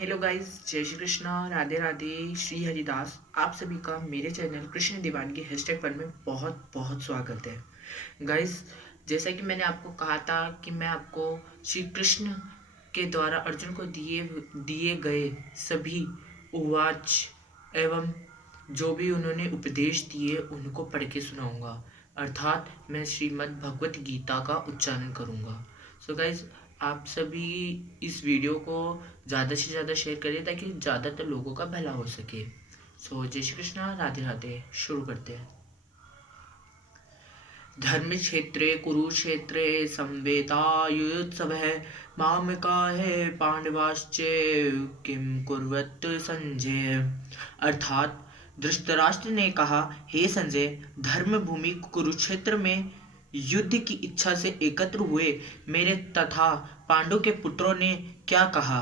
Hello guys, जय श्री कृष्णा, राधे राधे, श्री हरिदास। आप सभी का मेरे चैनल कृष्ण दीवानगी #1 में बहुत बहुत स्वागत है। गाइस, जैसा कि मैंने आपको कहा था कि मैं आपको श्री कृष्ण के द्वारा अर्जुन को दिए दिए गए सभी उवाच एवं जो भी उन्होंने उपदेश दिए उनको पढ़ के सुनाऊंगा। अर्थात मैं श्रीमद् भगवत गीता का उच्चारण करूंगा। सो गाइज, आप सभी इस वीडियो को ज़्यादा से ज़्यादा शेयर करें ताकि ज़्यादातर लोगों का भला हो सके। सो जय श्री कृष्णा, राधे राधे। शुरू करते हैं। धर्म क्षेत्रे कुरुक्षेत्रे संवेदायुत्सवः मामकाः पांडवाश्च किम कुर्वत संजय। अर्थात धृतराष्ट्र ने कहा, हे संजय, धर्म भूमि कुरुक्षेत्र में युद्ध की इच्छा से एकत्र हुए मेरे तथा पांडु के पुत्रों ने क्या कहा।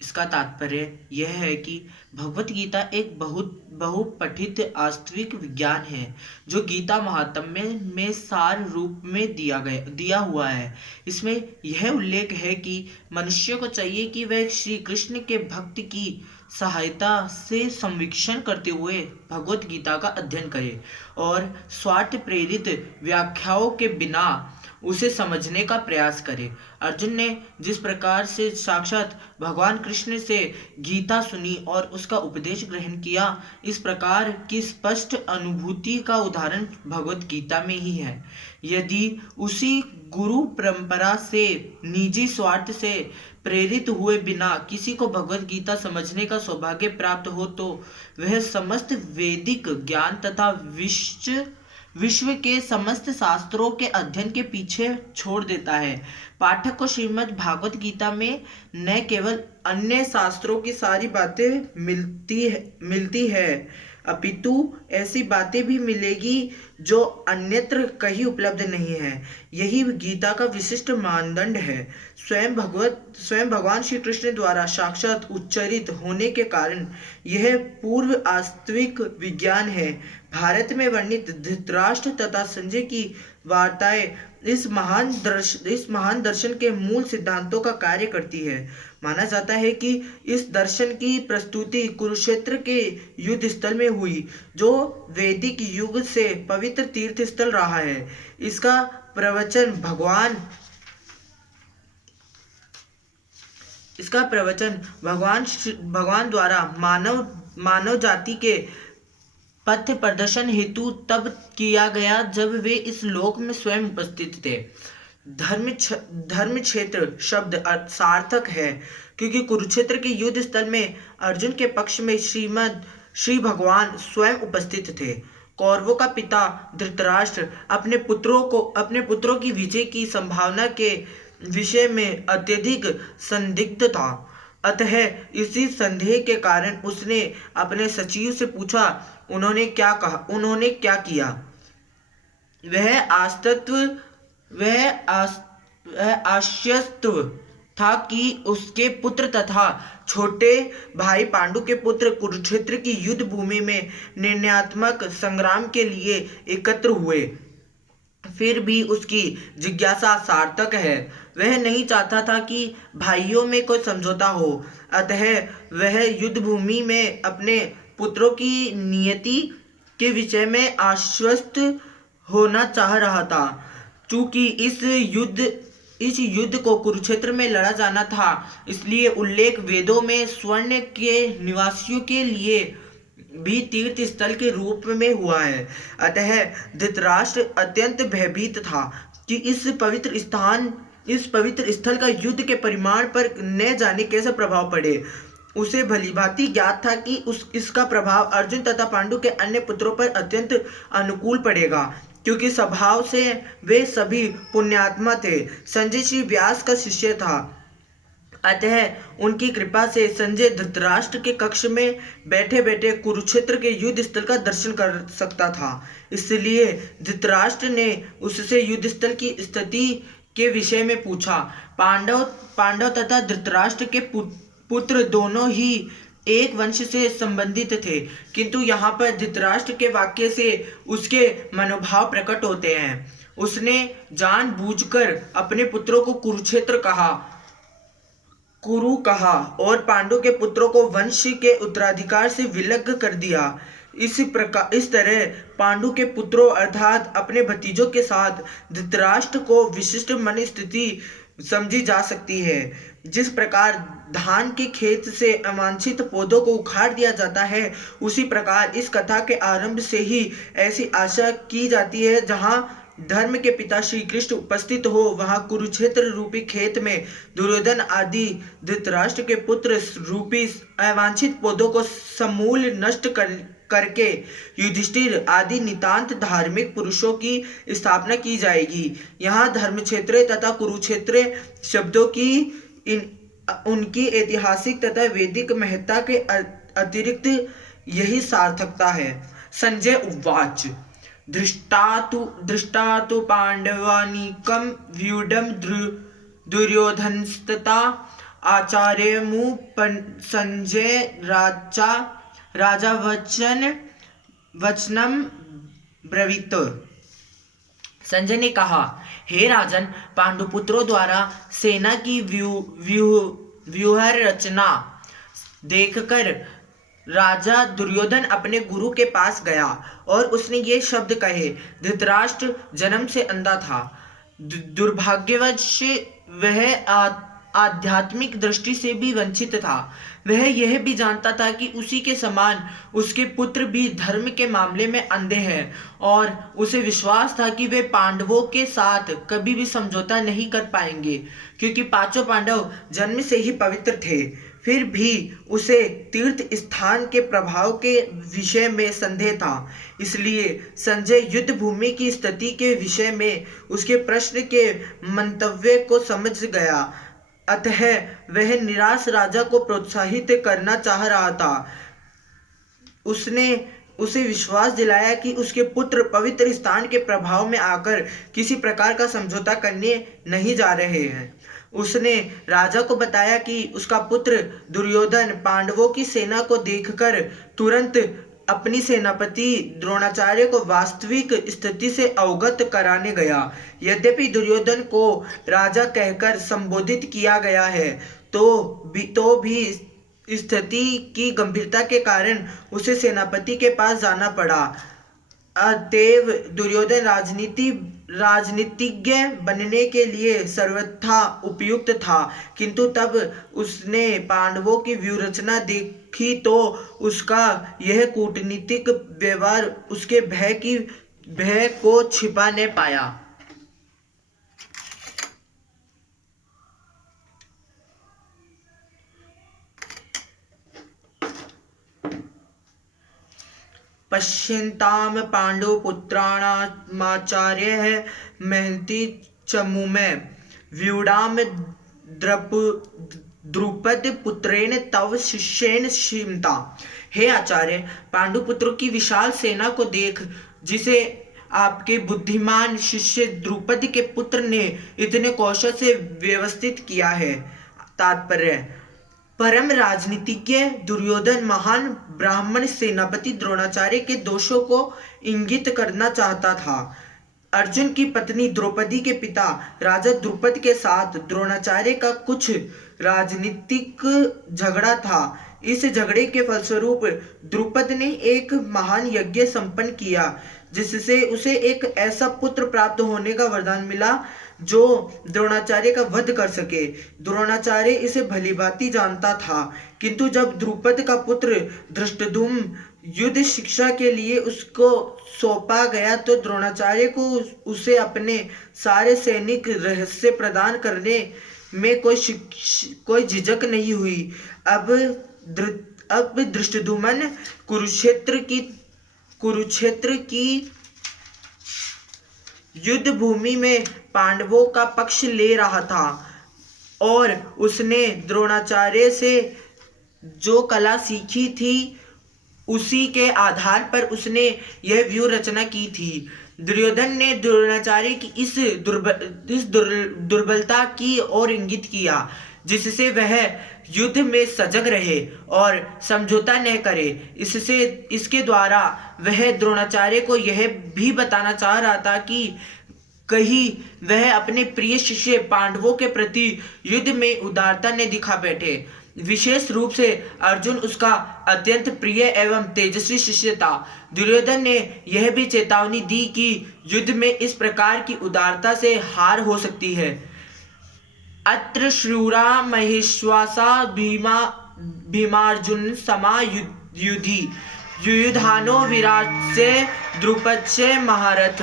इसका तात्पर्य यह है कि भगवत गीता एक बहुत बहुपठित वास्तविक विज्ञान है जो गीता महात्म्य में सार रूप में दिया हुआ है। इसमें यह उल्लेख है कि मनुष्य को चाहिए कि वह श्री कृष्ण के भक्त की सहायता से संवीक्षण करते हुए भगवत गीता का अध्ययन करे और स्वार्थ प्रेरित व्याख्याओं के बिना उसे समझने का प्रयास करे। अर्जुन ने जिस प्रकार से साक्षात भगवान कृष्ण से गीता सुनी और उसका उपदेश ग्रहण किया, इस प्रकार की स्पष्ट अनुभूति का उदाहरण भगवत गीता में ही है। यदि उसी गुरु परंपरा से निजी स्वार्थ से प्रेरित हुए बिना किसी को भगवत गीता समझने का सौभाग्य प्राप्त हो तो वह समस्त वैदिक ज्ञान तथा विश्व के समस्त शास्त्रों के अध्ययन के पीछे छोड़ देता है। पाठक को श्रीमद् भागवत गीता में न केवल अन्य शास्त्रों की सारी बातें मिलती है अपितु ऐसी बातें भी मिलेगी जो अन्यत्र कहीं उपलब्ध नहीं है। यही गीता का विशिष्ट मानदंड है। स्वयं भगवान श्री कृष्ण द्वारा साक्षात उच्चरित होने के कारण यह पूर्व वास्तविक विज्ञान है। भारत में वर्णित धृतराष्ट्र तथा संजय की वार्ताएं इस महान दर्शन के मूल सिद्धांतों का कार्य करती है। माना जाता है कि इस दर्शन की प्रस्तुति कुरुक्षेत्र के युद्ध स्थल में हुई, जो वैदिक युग से पवित्र तीर्थ स्थल रहा है। इसका प्रवचन भगवान द्वारा मानव जाति के पथ प्रदर्शन हेतु तब किया गया जब वे इस लोक में स्वयं उपस्थित थे। धर्म क्षेत्र शब्द सार्थक है क्योंकि कुरुक्षेत्र के युद्ध स्थल में अर्जुन के पक्ष में श्री भगवान स्वयं उपस्थित थे। कौरवों का पिता धृतराष्ट्र अपने पुत्रों की विजय की संभावना के विषय में अत्यधिक संदिग्ध था। अतः इसी संदेह के कारण उसने अपने सचिव से पूछा, उन्होंने क्या कहा, उन्होंने क्या किया। वह आश्वस्त था कि उसके पुत्र तथा छोटे भाई पांडु के पुत्र कुरुक्षेत्र की युद्ध भूमि में निर्णयात्मक संग्राम के लिए एकत्र हुए। फिर भी उसकी जिज्ञासा सार्थक है। वह नहीं चाहता था कि भाइयों में कोई समझौता हो, अतः वह युद्ध भूमि में अपने पुत्रों की नियति के विषय में आश्वस्त होना चाह रहा था। चूंकि इस युद्ध को कुरुक्षेत्र में लड़ा जाना था, इसलिए उल्लेख वेदों में स्वर्ण के निवासियों के लिए भी तीर्थ स्थल के रूप में हुआ है। अतः धृतराष्ट्र अत्यंत भयभीत था कि इस पवित्र स्थल का युद्ध के परिमाण पर न जाने कैसा प्रभाव पड़े। उसे भलीभांति ज्ञात था कि इसका प्रभाव अर्जुन तथा पांडु के अन्य पुत्रों पर अत्यंत अनुकूल पड़ेगा, क्योंकि स्वभाव से वे सभी पुण्यात्मा थे। संजय श्री व्यास का शिष्य था, अतः उनकी कृपा से संजय धृतराष्ट्र के कक्ष में बैठे बैठे कुरुक्षेत्र के युद्ध स्थल का दर्शन कर सकता था। इसलिए धृतराष्ट्र ने उससे युद्ध स्थल की स्थिति के विषय में पूछा। पांडव तथा धृतराष्ट्र के पुत्र दोनों ही एक वंश से संबंधित थे, किंतु यहाँ पर धृतराष्ट्र के वाक्य से उसके मनोभाव प्रकट होते हैं। उसने जानबूझकर अपने पुत्रों को कुरुक्षेत्र कहा कुरु कहा और पांडु के पुत्रों को वंश के उत्तराधिकार से विलग कर दिया। इस तरह पांडु के पुत्रों अर्थात अपने भतीजों के साथ धृतराष्ट्र को विशिष्ट मन स्थिति समझी जा सकती है। जिस प्रकार धान के खेत से अवांछित पौधों को उखाड़ दिया जाता है, उसी प्रकार इस कथा के आरंभ से ही ऐसी आशा की जाती है जहां धर्म के पिता श्री कृष्ण उपस्थित हो, वहां कुरुक्षेत्र रूपी खेत में दुर्योधन आदि धृतराष्ट्र के पुत्र रूपी अवांछित पौधों को समूल नष्ट करके युधिष्ठिर आदि नितांत धार्मिक पुरुषों की स्थापना की जाएगी। यहाँ धर्मक्षेत्र तथा कुरुक्षेत्र शब्दों की उनकी ऐतिहासिक तथा वैदिक महत्ता के अतिरिक्त यही सार्थकता है। संजय उवाच दृष्टातु पांडवानीकं व्यूढं दुर्योधनस्तथा संजय राजा वचनम ब्रवीत। संजय ने कहा, हे राजन, पांडुपुत्रों द्वारा सेना की व्यूह रचना देखकर राजा दुर्योधन अपने गुरु के पास गया और उसने ये शब्द कहे। धृतराष्ट्र जन्म से अंधा था। दुर्भाग्यवश वह आध्यात्मिक दृष्टि से भी वंचित था। वह यह भी जानता था कि उसी के समान उसके पुत्र भी धर्म के मामले में अंधे हैं और उसे विश्वास था कि वे पांडवों के साथ कभी भी समझौता नहीं कर पाएंगे, क्योंकि पांचों पांडव जन्म से ही पवित्र थे। फिर भी उसे तीर्थ स्थान के प्रभाव के विषय में संदेह था। इसलिए संजय युद्ध भूमि की स्थिति के विषय में उसके प्रश्न के मंतव्य को समझ गया। अतः वह निराश राजा को प्रोत्साहित करना चाह रहा था। उसने उसे विश्वास दिलाया कि उसके पुत्र पवित्र स्थान के प्रभाव में आकर किसी प्रकार का समझौता करने नहीं जा रहे हैं। उसने राजा को बताया कि उसका पुत्र दुर्योधन पांडवों की सेना को देखकर तुरंत अपनी सेनापति द्रोणाचार्य को वास्तविक स्थिति से अवगत कराने गया। यद्यपि दुर्योधन को राजा कहकर संबोधित किया गया है, तो भी स्थिति की गंभीरता के कारण उसे सेनापति के पास जाना पड़ा। अतएव दुर्योधन राजनीतिज्ञ बनने के लिए सर्वथा उपयुक्त था, किंतु तब उसने पांडवों की व्यूहरचना देखी तो उसका यह कूटनीतिक व्यवहार उसके भय को छिपा न पाया। पश्यन्तां पाण्डुपुत्राणामाचार्यः महती चमूमे व्यूढां द्रुपदपुत्रेण तव शिष्येन सीमता। हे आचार्य, पांडुपुत्रों की विशाल सेना को देख, जिसे आपके बुद्धिमान शिष्य द्रुपद के पुत्र ने इतने कौशल से व्यवस्थित किया है। तात्पर्य: परम राजनीतिज्ञ दुर्योधन महान ब्राह्मण सेनापति द्रोणाचार्य के दोषों को इंगित करना चाहता था। अर्जुन की पत्नी द्रौपदी के पिता राजा द्रुपद के साथ द्रोणाचार्य का कुछ राजनीतिक झगड़ा था। इस झगड़े के फलस्वरूप द्रुपद ने एक महान यज्ञ संपन्न किया, जिससे उसे एक ऐसा पुत्र प्राप्त होने का वरदान मिला जो द्रोणाचार्य का वध कर सके। द्रोणाचार्य इसे भलीभांति जानता था, किंतु जब द्रुपद का पुत्र धृष्टद्युम्न युद्ध शिक्षा के लिए उसको सौंपा गया तो द्रोणाचार्य को उसे अपने सारे सैनिक रहस्य प्रदान करने में कोई झिझक नहीं हुई। अब धृष्टद्युम्न कुरुक्षेत्र की युद्ध भूमि में पांडवों का पक्ष ले रहा था और उसने द्रोणाचार्य से जो कला सीखी थी उसी के आधार पर उसने यह व्यूह रचना की थी। दुर्योधन ने द्रोणाचार्य की इस दुर्बलता की ओर इंगित किया, जिससे वह युद्ध में सजग रहे और समझौता न करे। इसके द्वारा वह द्रोणाचार्य को यह भी बताना चाह रहा था कि कहीं वह अपने प्रिय शिष्य पांडवों के प्रति युद्ध में उदारता ने दिखा बैठे। विशेष रूप से अर्जुन उसका अत्यंत प्रिय एवं तेजस्वी शिष्य था। दुर्योधन ने यह भी चेतावनी दी कि युद्ध में इस प्रकार की उदारता से हार हो सकती है। अत्र शूरा महिष्वासा भीमार्जुन समा युधि युयुधानो विराट से द्रुपद से महारथ।